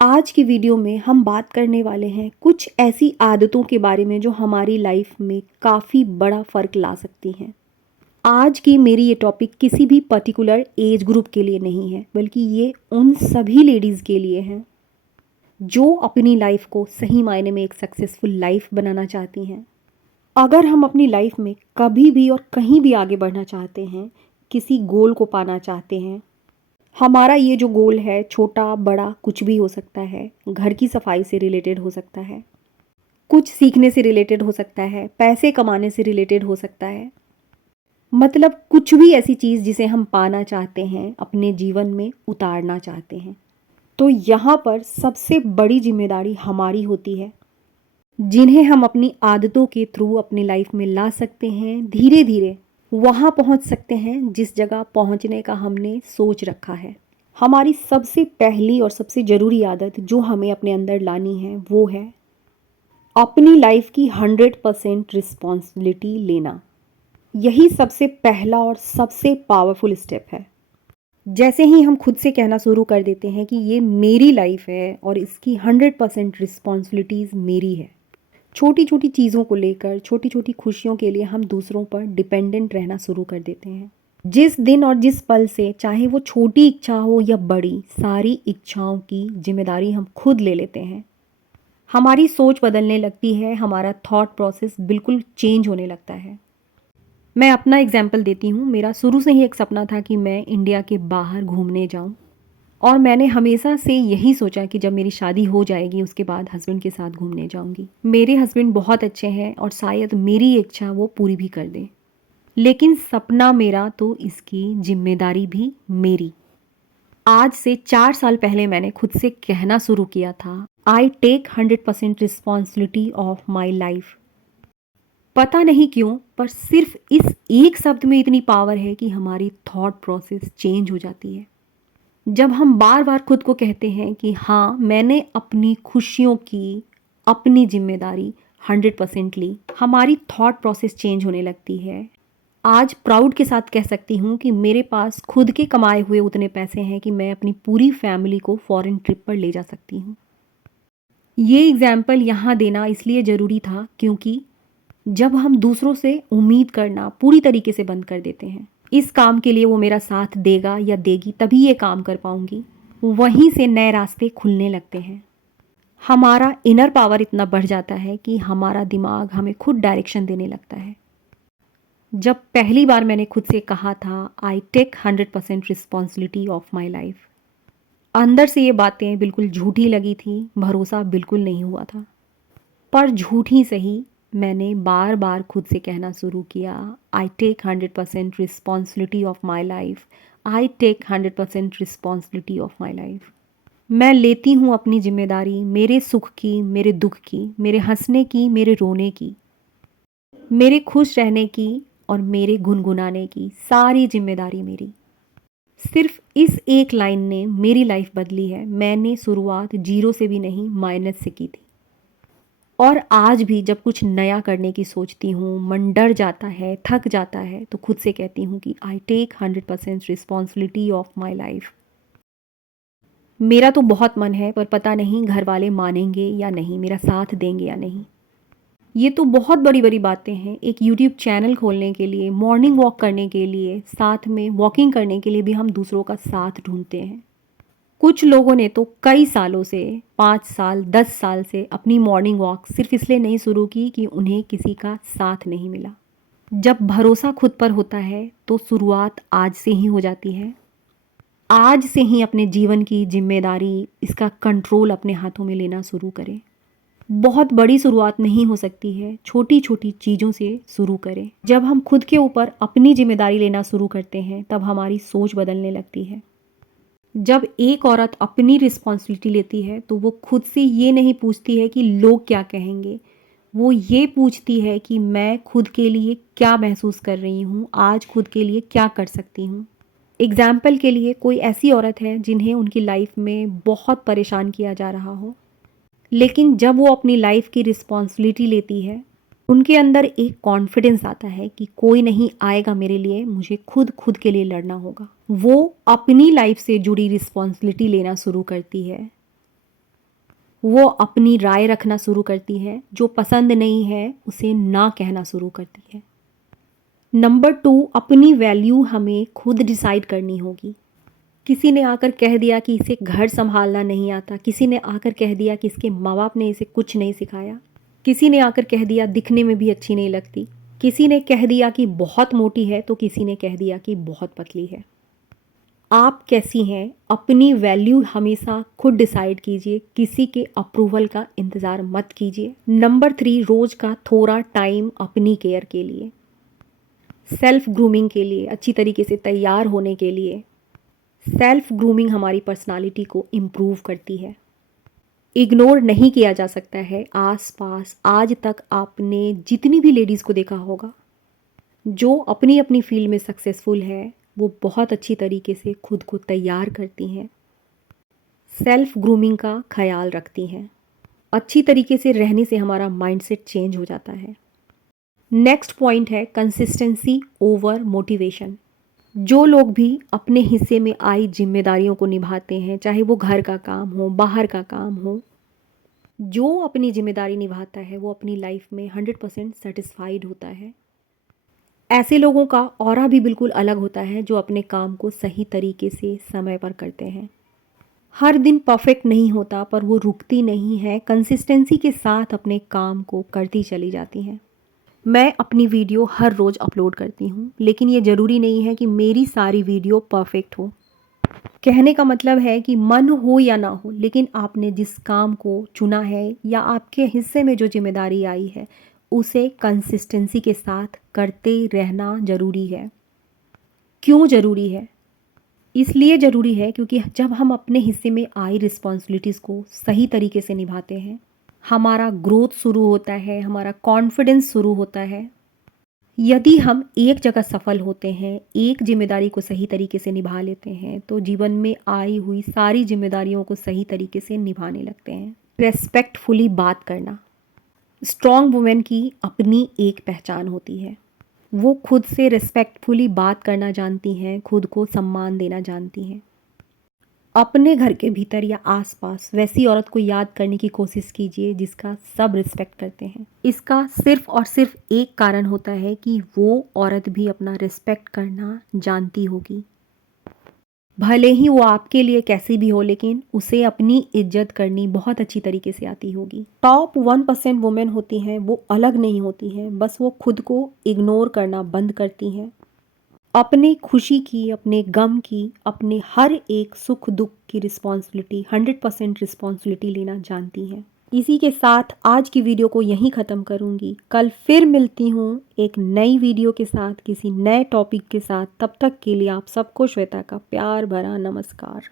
आज की वीडियो में हम बात करने वाले हैं कुछ ऐसी आदतों के बारे में जो हमारी लाइफ में काफ़ी बड़ा फ़र्क ला सकती हैं। आज की मेरी ये टॉपिक किसी भी पर्टिकुलर एज ग्रुप के लिए नहीं है, बल्कि ये उन सभी लेडीज़ के लिए हैं जो अपनी लाइफ को सही मायने में एक सक्सेसफुल लाइफ बनाना चाहती हैं। अगर हम अपनी लाइफ में कभी भी और कहीं भी आगे बढ़ना चाहते हैं, किसी गोल को पाना चाहते हैं, हमारा ये जो गोल है छोटा बड़ा कुछ भी हो सकता है। घर की सफाई से रिलेटेड हो सकता है, कुछ सीखने से रिलेटेड हो सकता है, पैसे कमाने से रिलेटेड हो सकता है। मतलब कुछ भी ऐसी चीज़ जिसे हम पाना चाहते हैं, अपने जीवन में उतारना चाहते हैं, तो यहाँ पर सबसे बड़ी जिम्मेदारी हमारी होती है, जिन्हें हम अपनी आदतों के थ्रू अपनी लाइफ में ला सकते हैं। धीरे धीरे वहाँ पहुँच सकते हैं जिस जगह पहुँचने का हमने सोच रखा है। हमारी सबसे पहली और सबसे ज़रूरी आदत जो हमें अपने अंदर लानी है वो है अपनी लाइफ की 100% रिस्पॉन्सिबिलिटी लेना। यही सबसे पहला और सबसे पावरफुल स्टेप है। जैसे ही हम खुद से कहना शुरू कर देते हैं कि ये मेरी लाइफ है और इसकी 100% रिस्पॉन्सिबिलिटीज़ मेरी है, छोटी छोटी चीज़ों को लेकर, छोटी छोटी खुशियों के लिए हम दूसरों पर डिपेंडेंट रहना शुरू कर देते हैं। जिस दिन और जिस पल से, चाहे वो छोटी इच्छा हो या बड़ी, सारी इच्छाओं की जिम्मेदारी हम खुद ले लेते हैं, हमारी सोच बदलने लगती है, हमारा थॉट प्रोसेस बिल्कुल चेंज होने लगता है। मैं अपना एग्जाम्पल देती हूँ। मेरा शुरू से ही एक सपना था कि मैं इंडिया के बाहर घूमने जाऊँ, और मैंने हमेशा से यही सोचा कि जब मेरी शादी हो जाएगी उसके बाद हस्बैंड के साथ घूमने जाऊँगी। मेरे हस्बैंड बहुत अच्छे हैं और शायद मेरी इच्छा वो पूरी भी कर दें, लेकिन सपना मेरा तो इसकी जिम्मेदारी भी मेरी। आज से 4 साल पहले मैंने खुद से कहना शुरू किया था, I take 100% responsibility of my life. पता नहीं क्यों, पर सिर्फ इस एक शब्द में इतनी पावर है कि हमारी थॉट प्रोसेस चेंज हो जाती है। जब हम बार बार खुद को कहते हैं कि हाँ, मैंने अपनी खुशियों की अपनी जिम्मेदारी 100% ली, हमारी थॉट प्रोसेस चेंज होने लगती है। आज प्राउड के साथ कह सकती हूँ कि मेरे पास खुद के कमाए हुए उतने पैसे हैं कि मैं अपनी पूरी फैमिली को फॉरेन ट्रिप पर ले जा सकती हूँ। ये एग्जाम्पल यहाँ देना इसलिए ज़रूरी था क्योंकि जब हम दूसरों से उम्मीद करना पूरी तरीके से बंद कर देते हैं, इस काम के लिए वो मेरा साथ देगा या देगी तभी ये काम कर पाऊंगी, वहीं से नए रास्ते खुलने लगते हैं। हमारा इनर पावर इतना बढ़ जाता है कि हमारा दिमाग हमें खुद डायरेक्शन देने लगता है। जब पहली बार मैंने खुद से कहा था I take 100% responsibility of my life, अंदर से ये बातें बिल्कुल झूठी लगी थी, भरोसा बिल्कुल नहीं हुआ था। पर झूठी सही, मैंने बार बार खुद से कहना शुरू किया, I take 100% responsibility of my life, I take 100% responsibility of my life. मैं लेती हूँ अपनी जिम्मेदारी, मेरे सुख की, मेरे दुख की, मेरे हंसने की, मेरे रोने की, मेरे खुश रहने की और मेरे गुनगुनाने की, सारी जिम्मेदारी मेरी। सिर्फ इस एक लाइन ने मेरी लाइफ बदली है। मैंने शुरुआत जीरो से भी नहीं, माइनस से की थी। और आज भी जब कुछ नया करने की सोचती हूँ, मन डर जाता है, थक जाता है, तो खुद से कहती हूँ कि I take 100% responsibility of my life. मेरा तो बहुत मन है, पर पता नहीं घर वाले मानेंगे या नहीं, मेरा साथ देंगे या नहीं। ये तो बहुत बड़ी बड़ी बातें हैं। एक यूट्यूब चैनल खोलने के लिए, मॉर्निंग वॉक करने के लिए, साथ में वॉकिंग करने के लिए भी हम दूसरों का साथ ढूंढते हैं। कुछ लोगों ने तो कई सालों से, 5 साल 10 साल से अपनी मॉर्निंग वॉक सिर्फ इसलिए नहीं शुरू की कि उन्हें किसी का साथ नहीं मिला। जब भरोसा खुद पर होता है तो शुरुआत आज से ही हो जाती है। आज से ही अपने जीवन की जिम्मेदारी, इसका कंट्रोल अपने हाथों में लेना शुरू करें। बहुत बड़ी शुरुआत नहीं हो सकती है, छोटी छोटी चीज़ों से शुरू करें। जब हम खुद के ऊपर अपनी जिम्मेदारी लेना शुरू करते हैं तब हमारी सोच बदलने लगती है। जब एक औरत अपनी रिस्पॉन्सिबिलिटी लेती है तो वो खुद से ये नहीं पूछती है कि लोग क्या कहेंगे, वो ये पूछती है कि मैं खुद के लिए क्या महसूस कर रही हूँ, आज खुद के लिए क्या कर सकती हूँ। एग्जाम्पल के लिए, कोई ऐसी औरत है जिन्हें उनकी लाइफ में बहुत परेशान किया जा रहा हो, लेकिन जब वो अपनी लाइफ की रिस्पॉन्सिबिलिटी लेती है, उनके अंदर एक कॉन्फिडेंस आता है कि कोई नहीं आएगा मेरे लिए, मुझे खुद खुद के लिए लड़ना होगा। वो अपनी लाइफ से जुड़ी रिस्पॉन्सिबिलिटी लेना शुरू करती है। वो अपनी राय रखना शुरू करती है, जो पसंद नहीं है उसे ना कहना शुरू करती है। नंबर 2, अपनी वैल्यू हमें खुद डिसाइड करनी होगी। किसी ने आकर कह दिया कि इसे घर संभालना नहीं आता, किसी ने आकर कह दिया कि इसके माँ बाप ने इसे कुछ नहीं सिखाया, किसी ने आकर कह दिया दिखने में भी अच्छी नहीं लगती, किसी ने कह दिया कि बहुत मोटी है, तो किसी ने कह दिया कि बहुत पतली है। आप कैसी हैं, अपनी वैल्यू हमेशा खुद डिसाइड कीजिए, किसी के अप्रूवल का इंतज़ार मत कीजिए। नंबर 3, रोज़ का थोड़ा टाइम अपनी केयर के लिए, सेल्फ ग्रूमिंग के लिए, अच्छी तरीके से तैयार होने के लिए। सेल्फ ग्रूमिंग हमारी पर्सनालिटी को इम्प्रूव करती है। इग्नोर नहीं किया जा सकता है। आसपास आज तक आपने जितनी भी लेडीज़ को देखा होगा जो अपनी अपनी फील्ड में सक्सेसफुल है, वो बहुत अच्छी तरीके से खुद को तैयार करती हैं, सेल्फ ग्रूमिंग का ख्याल रखती हैं। अच्छी तरीके से रहने से हमारा माइंडसेट चेंज हो जाता है। नेक्स्ट पॉइंट है कंसिस्टेंसी ओवर मोटिवेशन। जो लोग भी अपने हिस्से में आई जिम्मेदारियों को निभाते हैं, चाहे वो घर का काम हो, बाहर का काम हो, जो अपनी जिम्मेदारी निभाता है वो अपनी लाइफ में 100% सेटिस्फाइड होता है। ऐसे लोगों का ऑरा भी बिल्कुल अलग होता है जो अपने काम को सही तरीके से समय पर करते हैं। हर दिन परफेक्ट नहीं होता, पर वो रुकती नहीं है, कंसिस्टेंसी के साथ अपने काम को करती चली जाती हैं। मैं अपनी वीडियो हर रोज़ अपलोड करती हूँ, लेकिन ये ज़रूरी नहीं है कि मेरी सारी वीडियो परफेक्ट हो। कहने का मतलब है कि मन हो या ना हो, लेकिन आपने जिस काम को चुना है या आपके हिस्से में जो जिम्मेदारी आई है, उसे कंसिस्टेंसी के साथ करते रहना ज़रूरी है। क्यों ज़रूरी है? इसलिए ज़रूरी है क्योंकि जब हम अपने हिस्से में आई रिस्पॉन्सिबिलिटीज़ को सही तरीके से निभाते हैं, हमारा ग्रोथ शुरू होता है, हमारा कॉन्फिडेंस शुरू होता है। यदि हम एक जगह सफल होते हैं, एक जिम्मेदारी को सही तरीके से निभा लेते हैं, तो जीवन में आई हुई सारी जिम्मेदारियों को सही तरीके से निभाने लगते हैं। रेस्पेक्टफुली बात करना, स्ट्रॉन्ग वुमेन की अपनी एक पहचान होती है। वो खुद से रिस्पेक्टफुली बात करना जानती हैं, खुद को सम्मान देना जानती हैं। अपने घर के भीतर या आसपास वैसी औरत को याद करने की कोशिश कीजिए जिसका सब रिस्पेक्ट करते हैं। इसका सिर्फ और सिर्फ एक कारण होता है कि वो औरत भी अपना रिस्पेक्ट करना जानती होगी। भले ही वो आपके लिए कैसी भी हो, लेकिन उसे अपनी इज्जत करनी बहुत अच्छी तरीके से आती होगी। टॉप 1% वुमेन होती हैं, वो अलग नहीं होती हैं, बस वो खुद को इग्नोर करना बंद करती हैं। अपने खुशी की, अपने गम की, अपने हर एक सुख दुख की रिस्पॉन्सिबिलिटी 100% रिस्पॉन्सिबिलिटी लेना जानती हैं। इसी के साथ आज की वीडियो को यहीं ख़त्म करूँगी। कल फिर मिलती हूँ एक नई वीडियो के साथ, किसी नए टॉपिक के साथ। तब तक के लिए आप सबको श्वेता का प्यार भरा नमस्कार।